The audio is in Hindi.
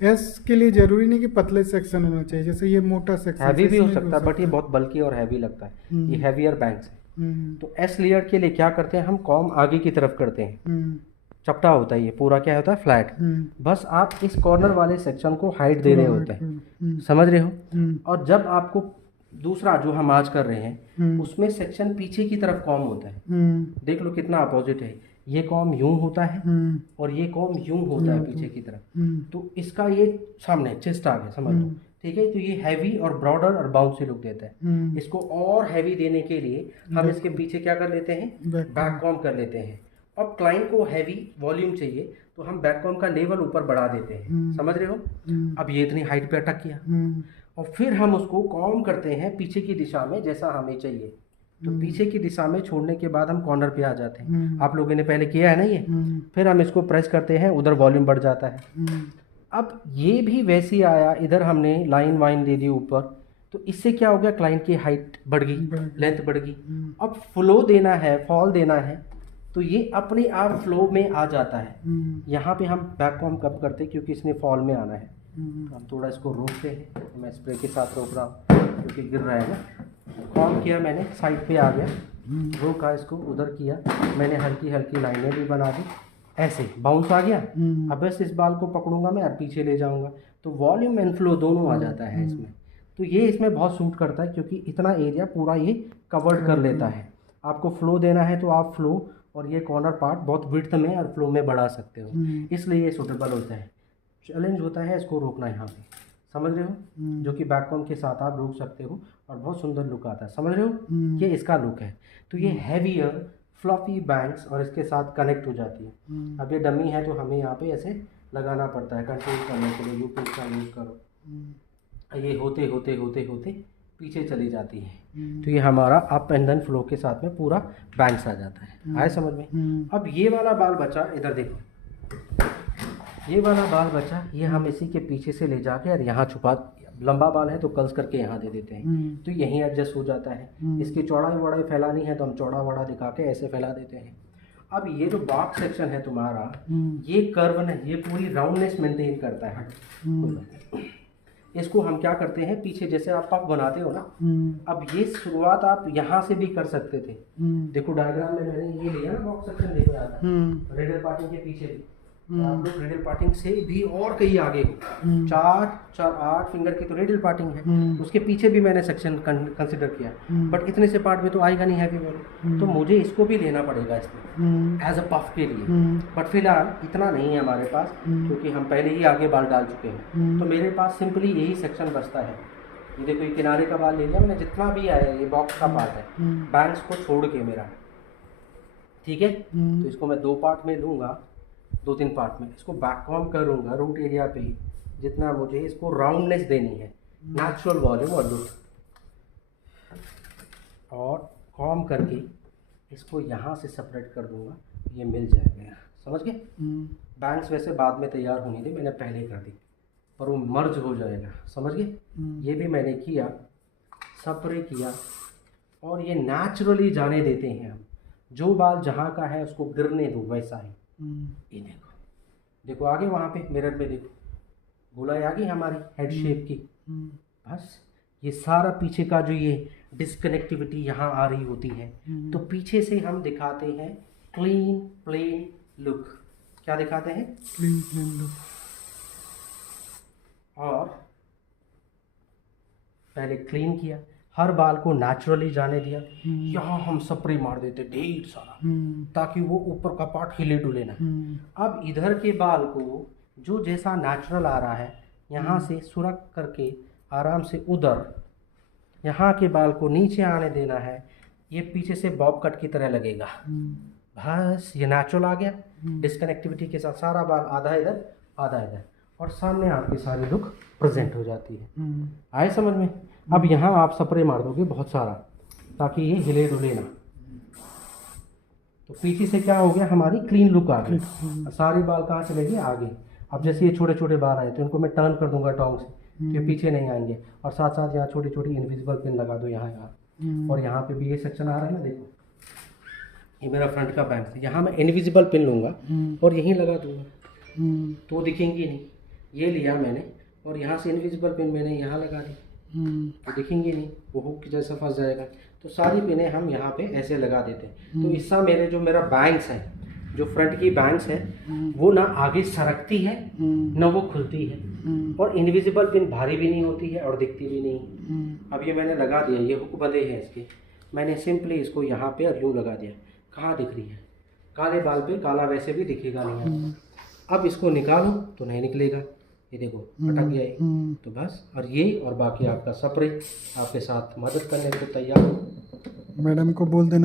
एस के लिए जरूरी नहीं कि पतले सेक्शन होना चाहिए, जैसे ये मोटा सेक्शन हैवी भी हो इसमें सकता है, बट ये बहुत बल्की और हैवी लगता है, ये हम्म, हैवियर बैंक्स है। हम्म, तो एस लेयर के लिए क्या करते हैं हम, कॉम आगे की तरफ करते हैं, हम्म, चपटा होता है ये पूरा, क्या होता है, फ्लैट। हम्म, बस आप इस कॉर्नर वाले सेक्शन को हाइट दे थोड़ा रहे हाइट होते हैं, हम्म, समझ रहे हो। हम्म, और जब आपको दूसरा जो हम आज कर रहे हैं हम्म, उसमें सेक्शन पीछे की तरफ कॉम होता है, हम्म, देख लो कितना अपोजिट है, ये कॉम यूं होता है हम्म, और ये कॉम यूं होता है पीछे की तरफ। तो इसका ये सामने चेस्ट आ गया, समझ लो, ठीक है। तो ये हैवी और ब्रॉडर और बाउंसी लुक देता है। इसको और हैवी देने के लिए हम इसके पीछे क्या कर लेते हैं, बैक कॉम कर लेते हैं। अब क्लाइंट को हैवी वॉल्यूम चाहिए तो हम बैक कॉम का लेवल ऊपर बढ़ा देते हैं, समझ रहे हो। अब ये इतनी हाइट पे अटक किया और फिर हम उसको कॉम करते हैं पीछे की दिशा में जैसा हमें चाहिए। तो पीछे की दिशा में छोड़ने के बाद हम कॉर्नर पे आ जाते हैं, आप लोगों ने पहले किया है ना ये। फिर हम इसको प्रेस करते हैं, उधर वॉल्यूम बढ़ जाता है। अब ये भी वैसे ही आया, इधर हमने लाइन वाइन दे दी ऊपर, तो इससे क्या हो गया, क्लाइंट की हाइट बढ़ गई, लेंथ बढ़ गई। अब फ्लो देना है, फॉल देना है, तो ये अपने आप फ्लो में आ जाता है। यहाँ पे हम बैक कॉम कब करते हैं, क्योंकि इसने फॉल में आना है। तो हम थोड़ा इसको रोकते हैं, तो मैं स्प्रे के साथ रोक रहा हूँ क्योंकि गिर रहा है ना। कॉम किया मैंने, साइड पे आ गया, रोका इसको, उधर किया मैंने, हल्की हल्की लाइनें भी बना दी, ऐसे बाउंस आ गया। अब बस इस बाल को पकड़ूंगा मैं और पीछे ले जाऊंगा, तो वॉल्यूम एंड फ्लो दोनों आ जाता है इसमें। तो ये इसमें बहुत सूट करता है क्योंकि इतना एरिया पूरा ये कवर्ड कर लेता है। आपको फ्लो देना है तो आप फ्लो और ये कॉर्नर पार्ट बहुत विड्थ में और फ्लो में बढ़ा सकते हो, इसलिए ये सूटेबल होता है। चैलेंज होता है इसको रोकना यहाँ पे, समझ रहे हो, जो कि बैक कॉम के साथ आप रोक सकते हो और बहुत सुंदर लुक आता है, समझ रहे हो। ये इसका लुक है। तो ये हैवियर फ्लफी बैंक्स और इसके साथ कनेक्ट हो जाती है। अब ये डमी है तो हमें यहाँ पे ऐसे लगाना पड़ता है कंट्रोल करने के लिए, यूपिन का यूज़ करो, ये होते होते होते होते पीछे चली जाती है। तो ये हमारा अप एंड देन फ्लो के साथ में पूरा बैंक्स आ जाता है, आए समझ में। अब ये वाला बाल बचा, इधर देखो, ये वाला बाल बचा, ये हम इसी के पीछे से ले जाके और यहाँ छुपा, लंबा बाल है तो कर्ल्स करके यहाँ दे देते हैं, तो यहीं एडजस्ट हो जाता है। इसकी चौड़ाई वौड़ाई फैलानी है तो हम चौड़ा वड़ा दिखा के ऐसे फैला देते हैं। अब ये जो बॉक्स सेक्शन है तुम्हारा, ये कर्व नहीं, ये पूरी राउंडनेस मेंटेन करता है। इसको हम क्या करते हैं, पीछे जैसे आप पफ बनाते हो ना, अब ये शुरुआत आप यहाँ से भी कर सकते थे। देखो डायग्राम में मैंने ये लिया ना बॉक्स सेक्शन, देखो यहाँ था रेडियल पार्टिंग के पीछे भी, आप लोग रेडियल पार्टिंग से भी और कहीं आगे हो, 8 फिंगर की तो रेडियल पार्टिंग है, उसके पीछे भी मैंने सेक्शन कंसिडर किया, बट इतने से पार्ट में तो आएगा नहीं हैवी वाला, तो मुझे इसको भी लेना पड़ेगा इसमें एज अ पफ के लिए। बट फिलहाल इतना नहीं है हमारे पास, क्योंकि हम पहले ही आगे बाल डाल चुके हैं, तो मेरे पास सिंपली यही सेक्शन बचता है। ये देखो, ये किनारे का बाल ले लिया मैंने, जितना भी आया ये बॉक्स का पार्ट है, बैंक्स को छोड़ के मेरा, ठीक है। तो इसको मैं 2 पार्ट में लूँगा, 2-3 पार्ट में इसको बैक कॉम करूँगा रूट एरिया पे ही, जितना मुझे इसको राउंडनेस देनी है, नेचुरल वॉल्यूम और लुक, और कॉम करके इसको यहाँ से सेपरेट कर दूँगा, ये मिल जाएगा, समझ गए। बैंक्स वैसे बाद में तैयार होने थे, मैंने पहले कर दी, पर वो मर्ज हो जाएगा, समझ गए। ये भी मैंने किया, सेपरेट किया, और ये नेचुरली जाने देते हैं हम, जो बाल जहाँ का है उसको गिरने दो वैसा ही। ये देखो, देखो आगे वहाँ पे मिरर में देखो, गोलाई आ गई हमारी हेड शेप की। बस ये सारा पीछे का जो ये डिस्कनेक्टिविटी यहाँ आ रही होती है, तो पीछे से हम दिखाते हैं क्लीन प्लेन लुक। क्या दिखाते हैं, क्लीन प्लेन लुक। और पहले क्लीन किया, हर बाल को नेचुरली जाने दिया, यहाँ हम स्प्रे मार देते ढेर सारा, ताकि वो ऊपर का पार्ट हिले डुले ना। अब इधर के बाल को जो जैसा नेचुरल आ रहा है, यहाँ से सुरख करके आराम से उधर, यहाँ के बाल को नीचे आने देना है, ये पीछे से बॉब कट की तरह लगेगा। बस ये नेचुरल आ गया, डिस्कनेक्टिविटी के साथ सारा बाल आधा इधर आधा इधर, और सामने आपकी सारी लुक प्रेजेंट हो जाती है। आए समझ में। अब यहाँ आप स्प्रे मार दोगे बहुत सारा, ताकि ये हिले डुले ना, तो पीछे से क्या हो गया, हमारी क्लीन लुक आ गई। सारी बाल कहाँ चले गए, आगे। अब जैसे ये छोटे छोटे बाल आए तो इनको मैं टर्न कर दूंगा टोंग से, तो ये पीछे नहीं आएंगे, और साथ साथ यहाँ छोटी छोटी इनविजिबल पिन लगा दो यहाँ यहाँ, और यहाँ पे भी ये सेक्शन आ रहा है ना, देखो ये मेरा फ्रंट का बैंक है, यहाँ मैं इनविजिबल पिन लूँगा और यहीं लगा दूँगा, तो दिखेंगी नहीं। ये लिया मैंने और यहाँ से इनविजिबल पिन मैंने यहाँ लगा दी, तो दिखेंगे नहीं, वो हुक जैसा फंस जाएगा। तो सारी पिनें हम यहाँ पे ऐसे लगा देते हैं। तो इससे मेरा बैंक्स है, जो फ्रंट की बैंक्स है वो ना आगे सरकती है ना वो खुलती है, और इनविजिबल पिन भारी भी नहीं होती है और दिखती भी नहीं। अब ये मैंने लगा दिया, ये हुक बंधे हैं इसके, मैंने सिंपली इसको यहाँ पे और यूँ लगा दिया। कहाँ दिख रही है? काले बाल पे काला वैसे भी दिखेगा नहीं। अब इसको निकालो तो नहीं निकलेगा, ये देखो अटक गया ये। तो बस, और ये और बाकी आपका स्प्रे आपके साथ मदद करने को तैयार हो। मैडम को बोल देना।